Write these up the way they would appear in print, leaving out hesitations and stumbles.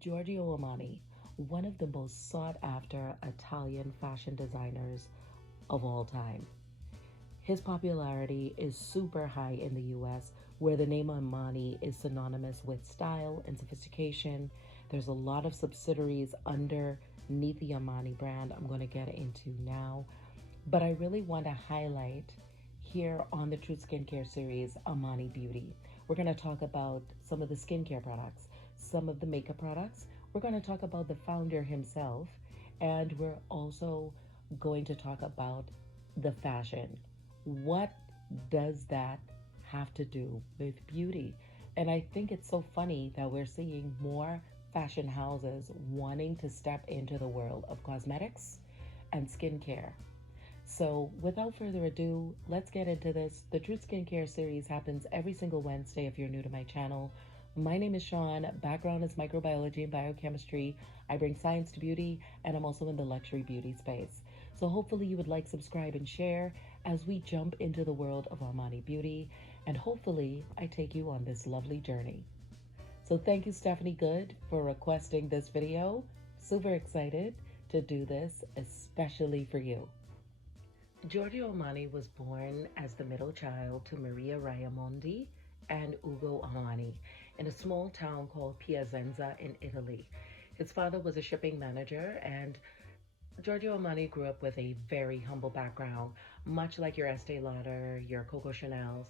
Giorgio Armani, one of the most sought after Italian fashion designers of all time. His popularity is super high in the US, where the name Armani is synonymous with style and sophistication. There's a lot of subsidiaries underneath the Armani brand I'm going to get into now. But I really want to highlight here on the True Skincare series, Armani Beauty. We're going to talk about some of the skincare products, some of the makeup products. We're going to talk about the founder himself, and we're also going to talk about the fashion. What does that have to do with beauty? And I think it's so funny that we're seeing more fashion houses wanting to step into the world of cosmetics and skincare. So without further ado, let's get into this. The True Skincare series happens every single Wednesday if you're new to my channel. My name is Sean. Background is microbiology and biochemistry. I bring science to beauty, and I'm also in the luxury beauty space. So hopefully you would like, subscribe, and share as we jump into the world of Armani Beauty, and hopefully I take you on this lovely journey. So thank you, Stephanie Good, for requesting this video. Super excited to do this, especially for you. Giorgio Armani was born as the middle child to Maria Raimondi and Ugo Armani in a small town called Piacenza in Italy. His father was a shipping manager, and Giorgio Armani grew up with a very humble background, much like your Estee Lauder, your Coco Chanel's.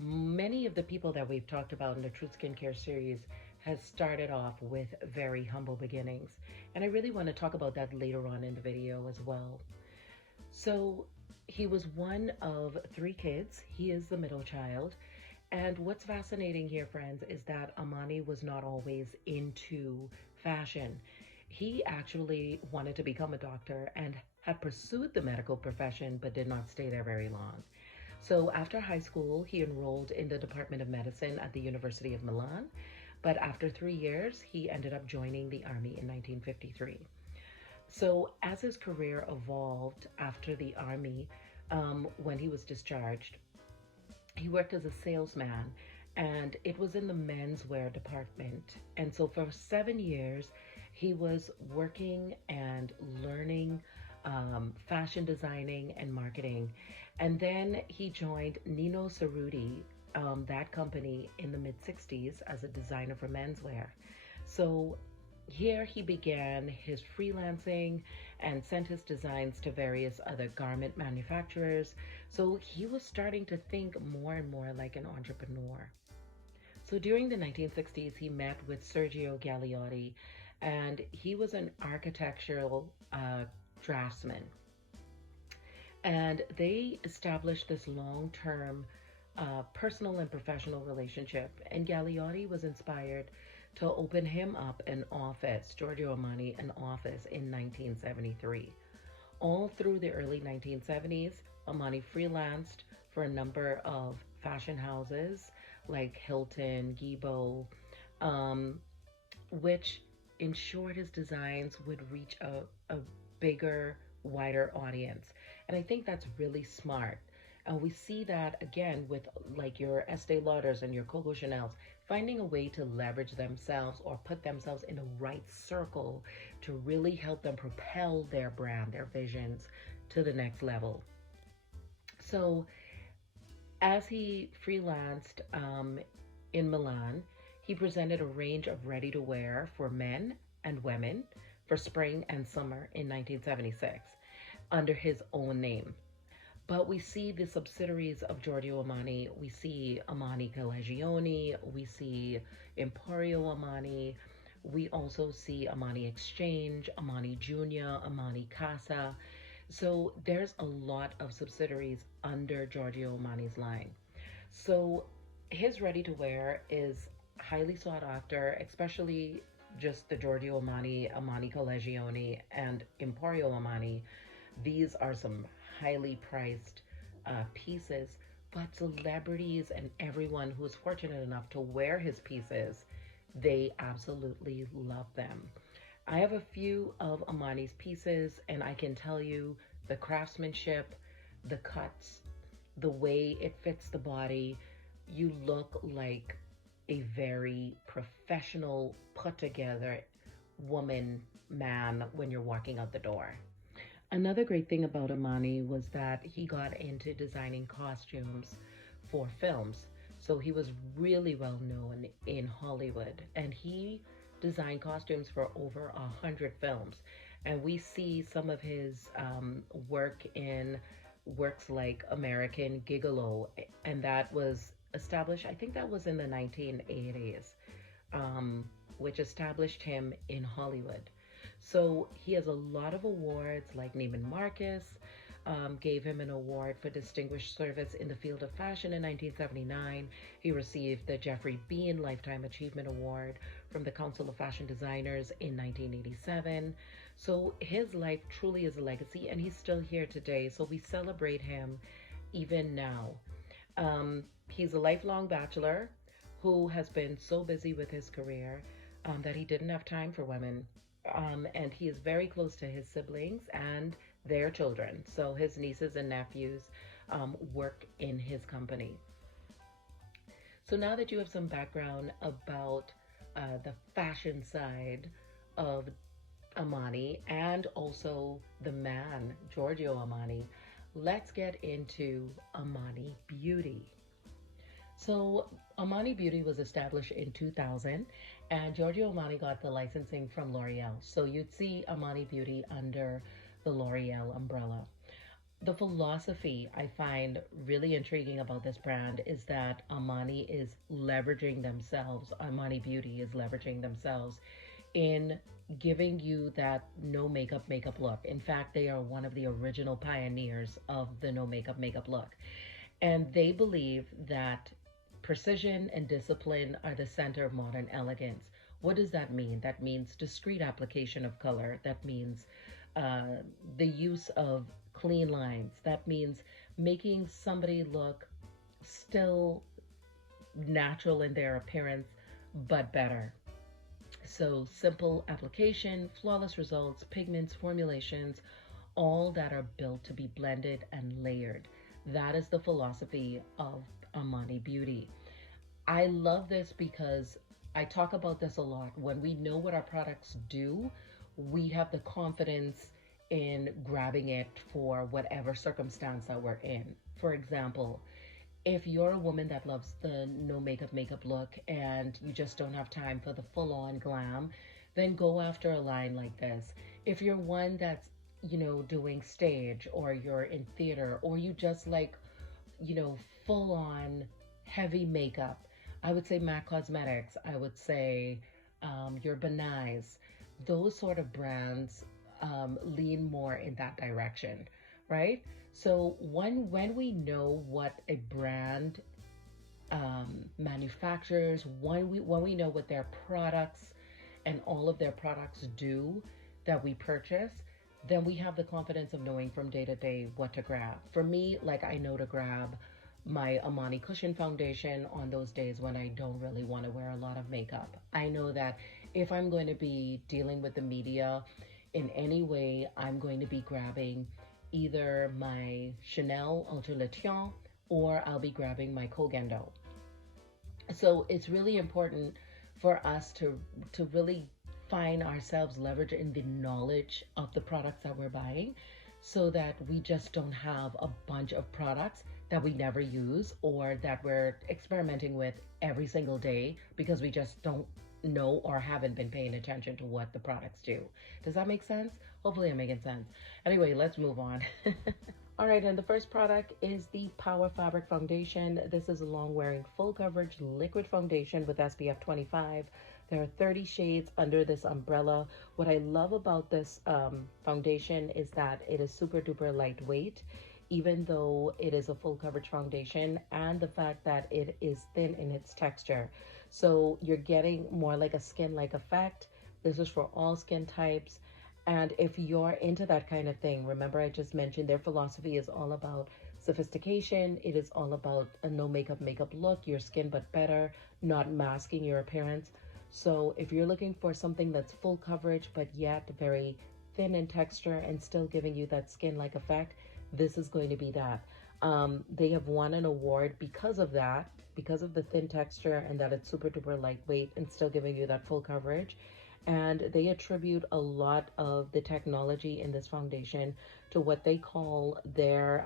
Many of the people that we've talked about in the True Skincare series has started off with very humble beginnings. And I really want to talk about that later on in the video as well. So he was one of 3 kids. He is the middle child. And what's fascinating here, friends, is that Armani was not always into fashion. He actually wanted to become a doctor and had pursued the medical profession, but did not stay there very long. So after high school, he enrolled in the Department of Medicine at the University of Milan. But after 3 years, he ended up joining the Army in 1953. So as his career evolved after the Army, when he was discharged, he worked as a salesman, and it was in the menswear department. And so for 7 years, he was working and learning fashion designing and marketing. And then he joined Nino Cerruti, that company, in the mid-60s as a designer for menswear. So here he began his freelancing and sent his designs to various other garment manufacturers. So he was starting to think more and more like an entrepreneur. So during the 1960s, he met with Sergio Gagliotti, and he was an architectural draftsman. And they established this long-term personal and professional relationship. And Gagliotti was inspired to open him up an office, Giorgio Armani, an office in 1973. All through the early 1970s, Armani freelanced for a number of fashion houses like Hilton, Gibo, which ensured his designs would reach a bigger, wider audience. And I think that's really smart. And we see that again with like your Estee Lauders and your Coco Chanel's, finding a way to leverage themselves or put themselves in the right circle to really help them propel their brand, their visions to the next level. So as he freelanced in Milan, he presented a range of ready-to-wear for men and women for spring and summer in 1976 under his own name. But we see the subsidiaries of Giorgio Armani. We see Armani Collegione, we see Emporio Armani, we also see Armani Exchange, Armani Junior, Armani Casa. So there's a lot of subsidiaries under Giorgio Armani's line. So his ready-to-wear is highly sought after, especially just the Giorgio Armani, Armani Collegione, and Emporio Armani. These are some highly priced pieces, but celebrities and everyone who is fortunate enough to wear his pieces, they absolutely love them. I have a few of Armani's pieces, and I can tell you the craftsmanship, the cuts, the way it fits the body, you look like a very professional, put together woman, man when you're walking out the door. Another great thing about Armani was that he got into designing costumes for films. So he was really well known in Hollywood, and he designed costumes for over 100 films. And we see some of his work in works like American Gigolo, and that was established, I think that was in the 1980s, um, which established him in Hollywood. So he has a lot of awards, like Neiman Marcus gave him an award for distinguished service in the field of fashion in 1979. He received the Jeffrey Bean Lifetime Achievement Award from the Council of Fashion Designers in 1987. So his life truly is a legacy, and he's still here today. So we celebrate him even now. He's a lifelong bachelor who has been so busy with his career that he didn't have time for women. And he is very close to his siblings and their children. So his nieces and nephews work in his company. So now that you have some background about the fashion side of Armani and also the man, Giorgio Armani, let's get into Armani Beauty. So Armani Beauty was established in 2000, and Giorgio Armani got the licensing from L'Oreal. So you'd see Armani Beauty under the L'Oreal umbrella. The philosophy I find really intriguing about this brand is that Armani is leveraging themselves, Armani Beauty is leveraging themselves in giving you that no makeup look. In fact, they are one of the original pioneers of the no makeup look. And they believe that precision and discipline are the center of modern elegance. What does that mean? That means discreet application of color. That means the use of clean lines. That means making somebody look still natural in their appearance, but better. So simple application, flawless results, pigments, formulations, all that are built to be blended and layered. That is the philosophy of Armani Beauty. I love this because I talk about this a lot. When we know what our products do, we have the confidence in grabbing it for whatever circumstance that we're in. For example, if you're a woman that loves the no makeup look and you just don't have time for the full-on glam, then go after a line like this. If you're one that's, doing stage, or you're in theater, or you just like, full-on heavy makeup, I would say MAC Cosmetics. I would say your Benais. Those sort of brands lean more in that direction, right? So when we know what a brand manufactures, when we know what their products and all of their products do that we purchase, then we have the confidence of knowing from day to day what to grab. For me, like, I know to grab my Armani Cushion Foundation on those days when I don't really want to wear a lot of makeup. I know that if I'm going to be dealing with the media in any way, I'm going to be grabbing either my Chanel Ultra Le Teint, or I'll be grabbing my Cogendo. So it's really important for us to really find ourselves leveraging the knowledge of the products that we're buying, so that we just don't have a bunch of products that we never use or that we're experimenting with every single day because we just don't know or haven't been paying attention to what the products do. Does that make sense? Hopefully I'm making sense. Anyway, let's move on. All right, and the first product is the Power Fabric Foundation. This is a long-wearing, full-coverage liquid foundation with SPF 25. There are 30 shades under this umbrella. What I love about this foundation is that it is super duper lightweight, even though it is a full coverage foundation, and the fact that it is thin in its texture. So you're getting more like a skin-like effect. This is for all skin types. And if you're into that kind of thing, remember I just mentioned their philosophy is all about sophistication. It is all about a no makeup look, your skin but better, not masking your appearance. So if you're looking for something that's full coverage but yet very thin in texture and still giving you that skin-like effect, this is going to be that. They have won an award because of that, because of the thin texture and that it's super duper lightweight and still giving you that full coverage. And they attribute a lot of the technology in this foundation to what they call their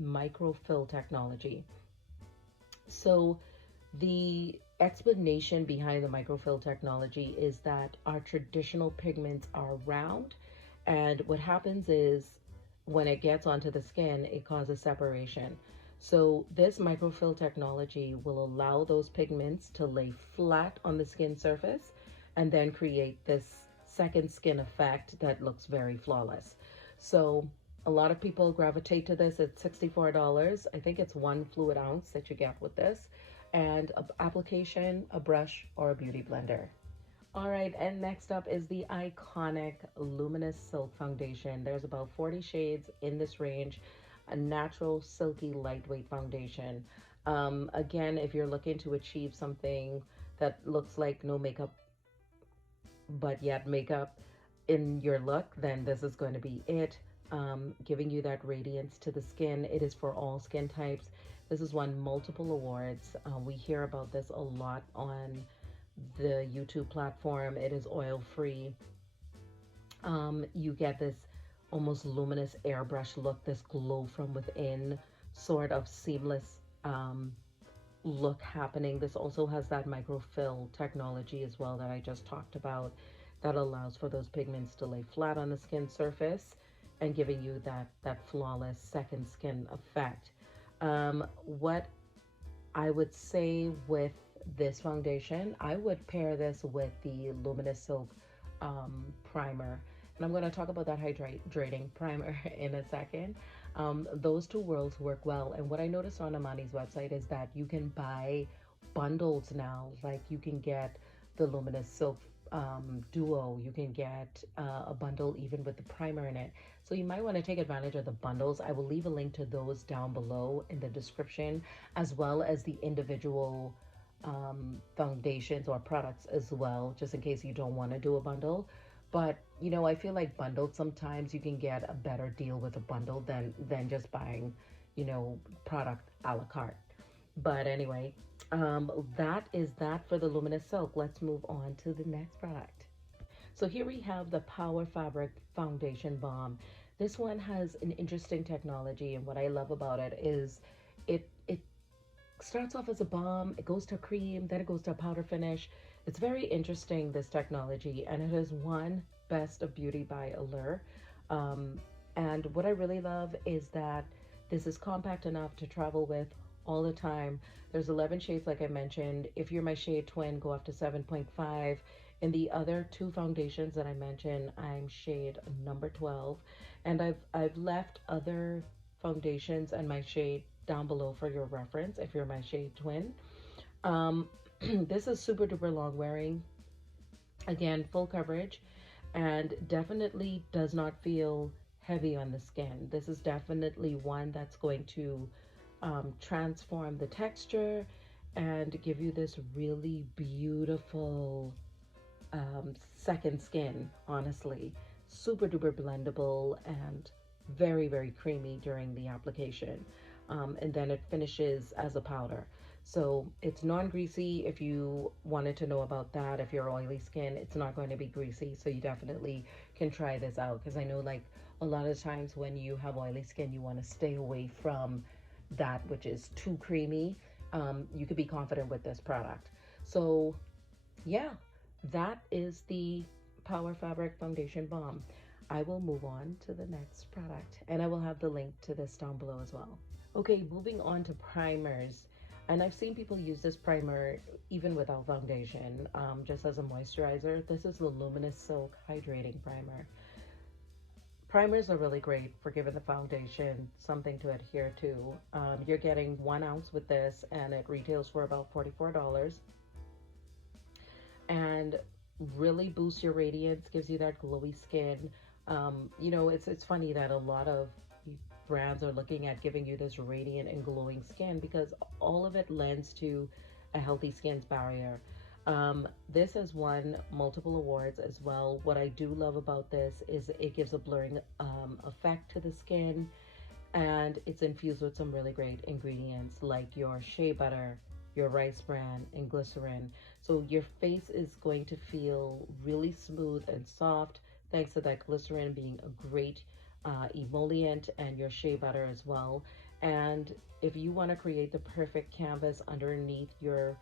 microfill technology. So the explanation behind the microfill technology is that our traditional pigments are round, and what happens is when it gets onto the skin, it causes separation. So this microfill technology will allow those pigments to lay flat on the skin surface and then create this second skin effect that looks very flawless. So a lot of people gravitate to this. It's $64. I think it's 1 fluid ounce that you get with this, and a application, a brush, or a beauty blender. All right, and next up is the iconic Luminous Silk Foundation. There's about 40 shades in this range, a natural, silky, lightweight foundation. Again, if you're looking to achieve something that looks like no makeup, but yet makeup in your look, then this is going to be it. Giving you that radiance to the skin. It is for all skin types. This has won multiple awards. We hear about this a lot on the YouTube platform. It is oil-free. You get this almost luminous airbrush look, this glow from within, sort of seamless look happening. This also has that microfill technology as well that I just talked about, that allows for those pigments to lay flat on the skin surface and giving you that flawless second skin effect. What I would say with this foundation, I would pair this with the Luminous Silk primer. And I'm going to talk about that hydrating primer in a second. Those two worlds work well. And what I noticed on Armani's website is that you can buy bundles now. Like you can get the Luminous Silk duo, you can get a bundle even with the primer in it. So you might want to take advantage of the bundles. I will leave a link to those down below in the description, as well as the individual foundations or products as well, just in case you don't want to do a bundle. But you know, I feel like bundled, sometimes you can get a better deal with a bundle than just buying, you know, product a la carte. But anyway, that is that for the Luminous Silk. Let's move on to the next product. So here we have the Power Fabric Foundation Balm. This one has an interesting technology, and what I love about it is it starts off as a balm, it goes to cream, then it goes to a powder finish. It's very interesting, this technology, and it has won Best of Beauty by Allure. And what I really love is that this is compact enough to travel with all the time. There's 11 shades, like I mentioned. If you're my shade twin, go up to 7.5. In the other two foundations that I mentioned, I'm shade number 12. And I've left other foundations and my shade down below for your reference if you're my shade twin. This is super duper long wearing. Again, full coverage, and definitely does not feel heavy on the skin. This is definitely one that's going to transform the texture and give you this really beautiful second skin. Honestly, super duper blendable and very, very creamy during the application, and then it finishes as a powder. So it's non-greasy. If you wanted to know about that, if you're oily skin, it's not going to be greasy, so you definitely can try this out, because I know like a lot of times when you have oily skin, you want to stay away from that which is too creamy. You could be confident with this product. So yeah, that is the Power Fabric Foundation Balm. I will move on to the next product, and I will have the link to this down below as well. Okay, moving on to primers. And I've seen people use this primer even without foundation, just as a moisturizer. This is the Luminous Silk Hydrating Primer. Primers are really great for giving the foundation something to adhere to. You're getting 1 ounce with this, and it retails for about $44. And really boosts your radiance, gives you that glowy skin. You know, it's funny that a lot of brands are looking at giving you this radiant and glowing skin, because all of it lends to a healthy skin's barrier. This has won multiple awards as well. What I do love about this is it gives a blurring effect to the skin, and it's infused with some really great ingredients like your shea butter, your rice bran, and glycerin. So your face is going to feel really smooth and soft thanks to that glycerin being a great emollient, and your shea butter as well. And if you want to create the perfect canvas underneath your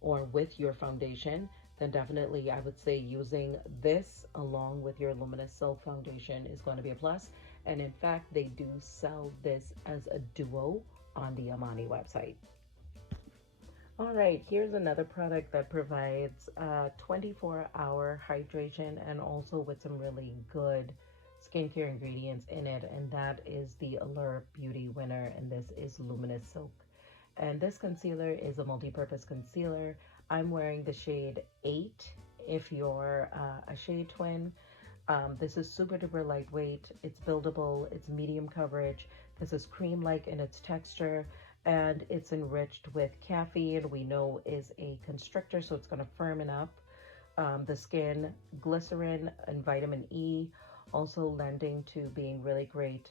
or with your foundation, then definitely I would say using this along with your Luminous Silk Foundation is going to be a plus. And in fact, they do sell this as a duo on the Armani website. All right, here's another product that provides 24-hour hydration and also with some really good skincare ingredients in it, and that is the Allure Beauty winner, and this is Luminous Silk. And this concealer is a multi-purpose concealer. I'm wearing the shade 8 if you're a shade twin. This is super duper lightweight, it's buildable, it's medium coverage, this is cream-like in its texture, and it's enriched with caffeine, we know is a constrictor, so it's going to firmen up the skin, glycerin and vitamin E, also lending to being really great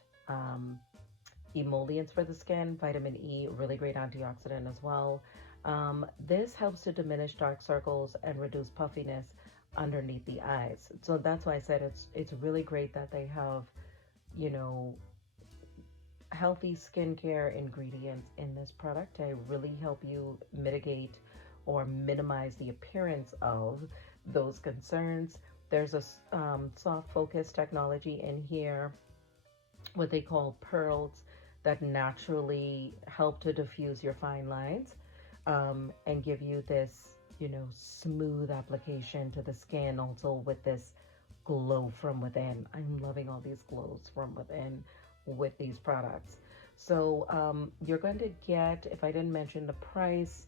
emollients for the skin. Vitamin E, really great antioxidant as well. This helps to diminish dark circles and reduce puffiness underneath the eyes. So that's why I said it's really great that they have, you know, healthy skincare ingredients in this product to really help you mitigate or minimize the appearance of those concerns. There's a soft focus technology in here, what they call pearls, that naturally help to diffuse your fine lines and give you this, you know, smooth application to the skin, also with this glow from within. I'm loving all these glows from within with these products. So you're going to get, if I didn't mention the price,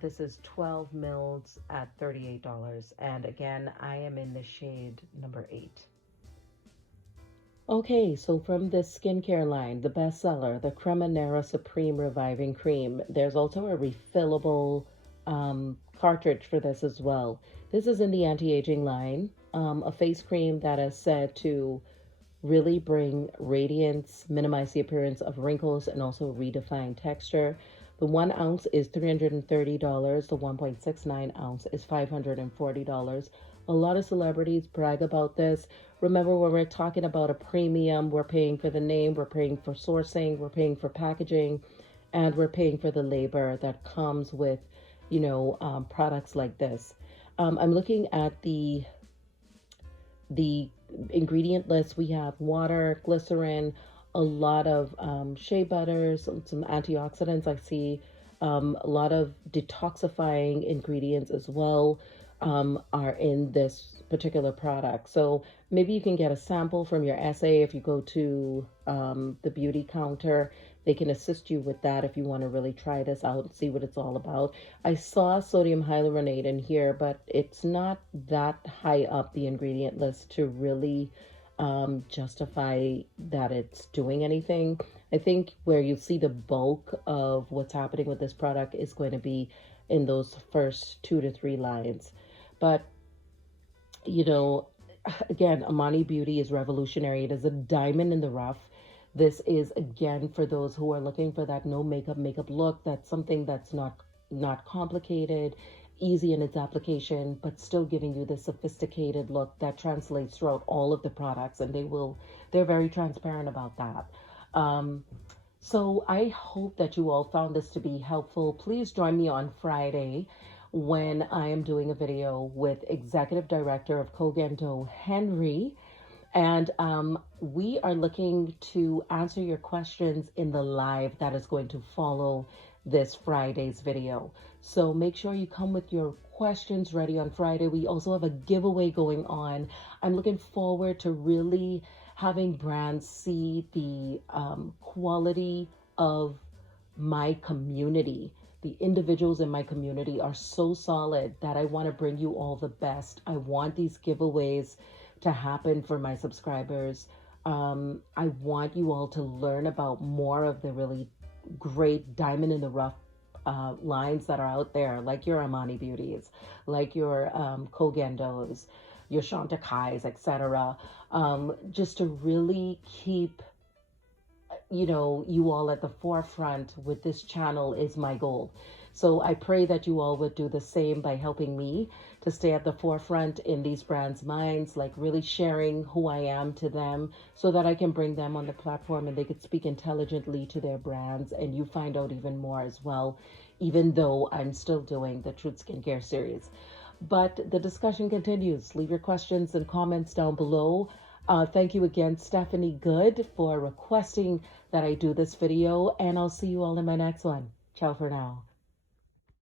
this is 12 mils at $38. And again, I am in the shade number 8. Okay, so from this skincare line, the bestseller, the CREMA NERA Supreme Reviving Cream, there's also a refillable cartridge for this as well. This is in the anti-aging line, a face cream that is said to really bring radiance, minimize the appearance of wrinkles, and also redefine texture. The 1 ounce is $330. The 1.69 ounce is $540. A lot of celebrities brag about this. Remember, when we're talking about a premium, we're paying for the name, we're paying for sourcing, we're paying for packaging, and we're paying for the labor that comes with, you know, products like this. I'm looking at the ingredient list. We have water, glycerin, a lot of shea butters, some antioxidants. I see a lot of detoxifying ingredients as well are in this particular product. So maybe you can get a sample from your SA if you go to the beauty counter. They can assist you with that if you want to really try this out and see what it's all about. I saw sodium hyaluronate in here, but it's not that high up the ingredient list to really justify that it's doing anything. I think where you see the bulk of what's happening with this product is going to be in those first 2 to 3 lines. But, you know, again, Armani Beauty is revolutionary. It is a diamond in the rough. This is, again, for those who are looking for that no makeup look. That's something that's not complicated, easy in its application, but still giving you the sophisticated look that translates throughout all of the products, and they're very transparent about that. So I hope that you all found this to be helpful. Please join me on Friday when I am doing a video with Executive Director of Cogento, Henry, and we are looking to answer your questions in the live that is going to follow this Friday's video. So make sure you come with your questions ready on Friday. We also have a giveaway going on. I'm looking forward to really having brands see the quality of my community. The individuals in my community are so solid that I want to bring you all the best. I want these giveaways to happen for my subscribers. I want you all to learn about more of the really great diamond in the rough lines that are out there, like your Armani Beauties, like your Cogendos, your Chantecailles, etc. Just to really keep, you know, you all at the forefront with this channel is my goal. So I pray that you all would do the same by helping me to stay at the forefront in these brands' minds, like really sharing who I am to them so that I can bring them on the platform and they could speak intelligently to their brands and you find out even more as well, even though I'm still doing the Truth Skincare series. But the discussion continues. Leave your questions and comments down below. Thank you again, Stephanie Good, for requesting that I do this video, and I'll see you all in my next one. Ciao for now.